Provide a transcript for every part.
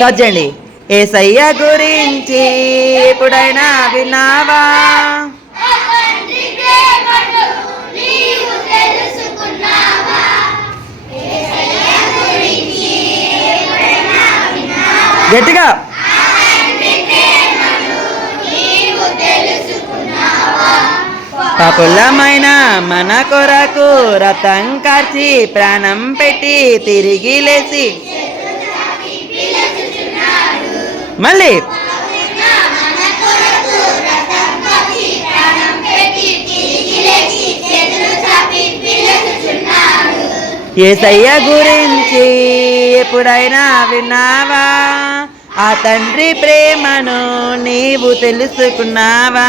చదవండి. యేసయ్య గురించి ఎప్పుడైనా విన్నావా? గట్టిగా. పాపులమైన మన కొరకు రక్తం కార్చి ప్రాణం పెట్టి తిరిగి లేచి మళ్ళీ యేసయ్య గురించి ఎప్పుడైనా విన్నావా? ఆ తండ్రి ప్రేమను నీవు తెలుసుకున్నావా?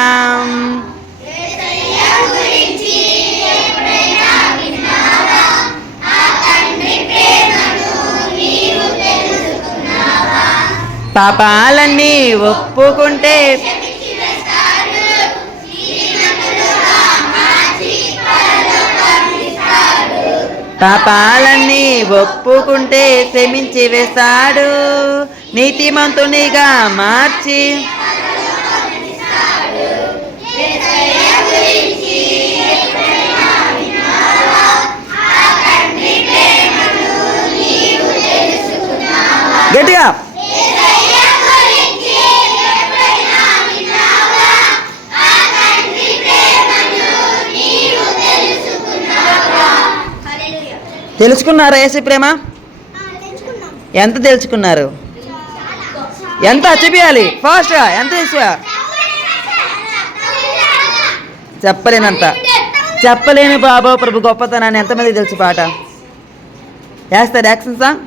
పాపాలన్నీ ఒప్పుకుంటే క్షమించి వేస్తాడు, నీతిమంతునిగా మార్చి. గట్టిగా. తెలుసుకున్నారా యేసు ప్రేమ? ఎంత తెలుసుకున్నారు? ఎంత చూపించాలి ఫాస్ట్గా? ఎంత తెలుసుగా? చెప్పలేనంత. చెప్పలేని బాబా ప్రభు గొప్పతనాన్ని ఎంతమంది తెలుసు? పాట వేస్తారు యాక్షన్ సాంగ్.